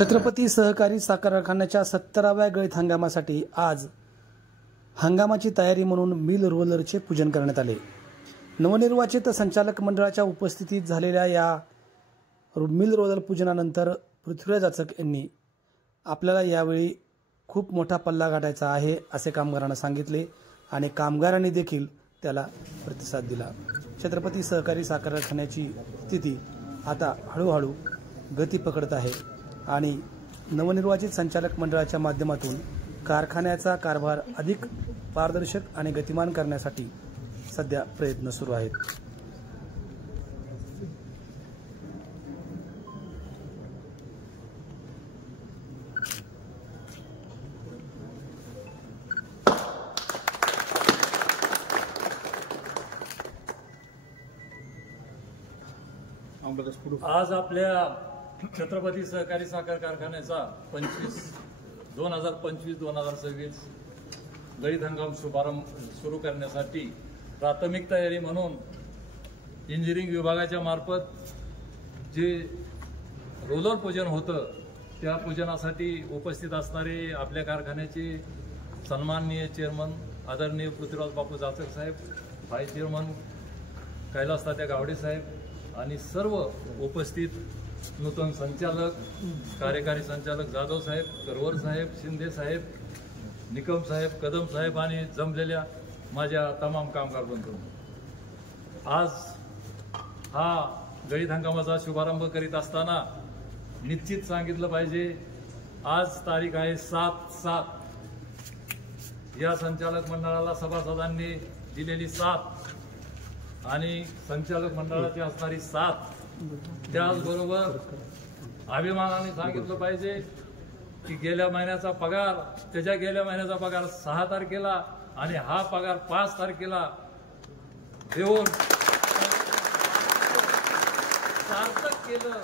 छत्रपती सहकारी साखर कारखान्याच्या 17व्या गळीत हंगामासाठी आज हंगामाची तयारी म्हणून मिल रोलरचे पूजन करण्यात आले। नवनिर्वाचित संचालक मंडळाच्या उपस्थितीत झालेल्या या मिल रोलर पूजनानंतर पृथ्वीराज जाचक यांनी आपल्याला यावेळी खूप मोठा पल्ला गाठायचा आहे असे कामगारांना सांगितले आणि कामगारांनी देखील त्याला प्रतिसाद दिला। छत्रपती सहकारी साखर कारखान्याची स्थिती आता हळूहळू गती पकडत आहे आणि नवनिर्वाचित संचालक मंडळाच्या माध्यमातून कारखान्याचा कारभार अधिक पारदर्शक आणि गतिमान करण्यासाठी सध्या प्रयत्न सुरू आहेत। आज आपल्या छत्रपती सहकारी साखर कारखान्याचा 2025-2026 गळीत हंगाम शुभारंभ सुरू करण्यासाठी प्राथमिक तयारी म्हणून इंजिनिअरिंग विभागाच्या मार्फत जे रोलर पूजन होतं त्या पूजनासाठी उपस्थित असणारे आपल्या कारखान्याचे सन्माननीय चेअरमन आदरणीय पृथ्वीराज बापू जाचक साहेब, व्हाईस चेअरमन कैलास तात्या गावडे साहेब आणि सर्व उपस्थित नूतन संचालक, कार्यकारी संचालक जाधव साहेब, करवर साहेब, शिंदे साहेब, निकम साहेब, कदम साहेब आणि जमलेल्या माझ्या तमाम कामगार बंधू, आज हा गळीत हंगामाचा शुभारंभ करीत असताना निश्चित सांगितलं पाहिजे, आज तारीख आहे 7/7। या संचालक मंडळाला सभासदांनी दिलेली 7 आणि संचालक मंडळाची असणारी 7, त्याचबरोबर अभिमानाने सांगितलं पाहिजे की गेल्या महिन्याचा पगार, त्याच्या गेल्या महिन्याचा पगार 6 तारखेला आणि हा पगार 5 तारखेला देऊन सार्थक केलं।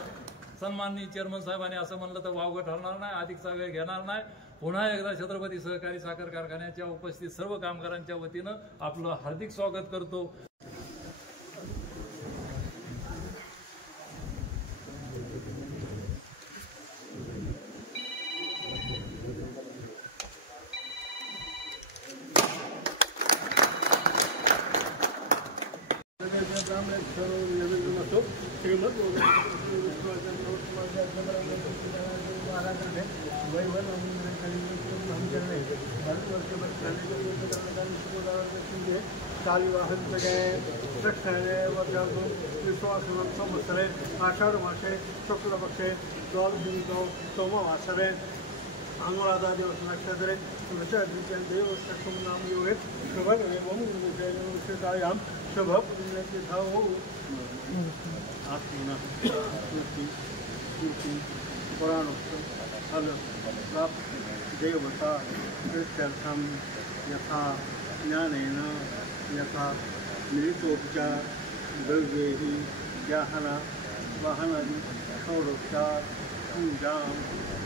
सन्माननीय चेअरमन साहेबांनी असं म्हणलं तर वावगं ठरणार नाही, अधिकचा वेळ घेणार नाही। पुन्हा एकदा छत्रपती सहकारी साखर कारखान्याच्या उपस्थित सर्व कामगारांच्या वतीनं आपलं हार्दिक स्वागत करतो। आषाढ़ मासे शुक्ल पक्षे द्वादशदिनौ सोमवासरे अनुराधा दिवस नक्षत्रे देवस्तम नाम योगे शुभयां शुभ पुराणोक्तम फल देवता कृत्यर्थम यथा ज्ञानेन यथा मिलितोपचार द्रव्येहि याहना वाहनादि षोडोपचार पूजां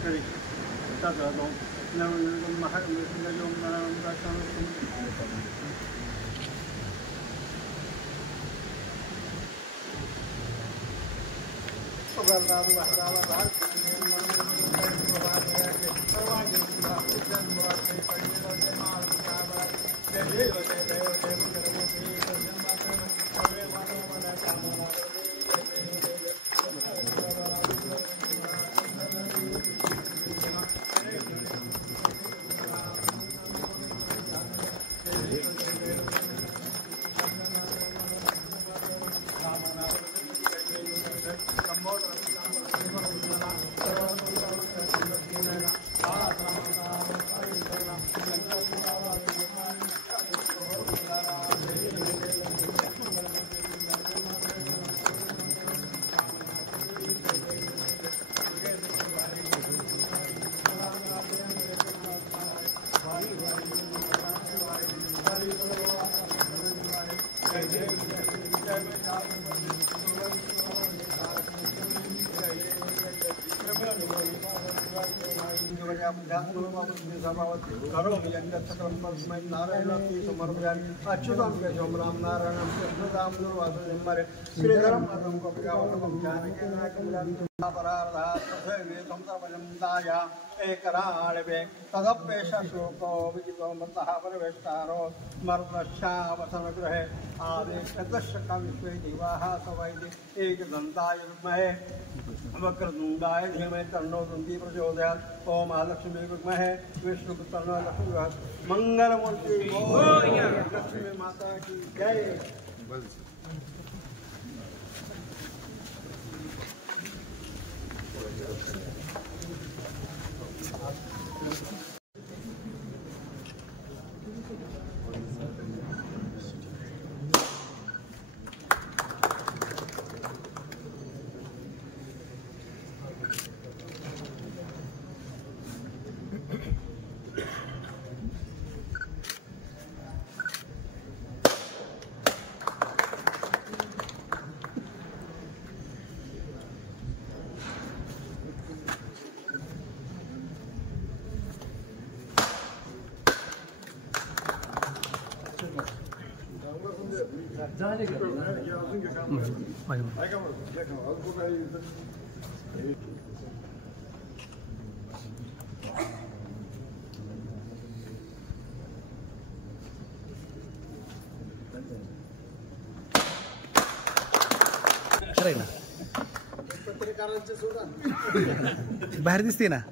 करिष्ये तदों नवनिर्गम महामृत्युंजयों नारायण एकराळवे तदप्येष शोको विजितो मन्तः परिवेष्टारो मर्दच्छावसनगृहे आदिशतशका विश्वे दिवाः सवैदि एकदन्ताय विद्महे वक्रतुण्डाय धीमहि तन्नो दन्ती प्रचोदयात् ओम महालक्ष्मी विद्महे विष्णुपुत्रनो लक्ष्मी मंगलमूर्ति लक्ष्मी माता की जय। बाहेर दिसते ना.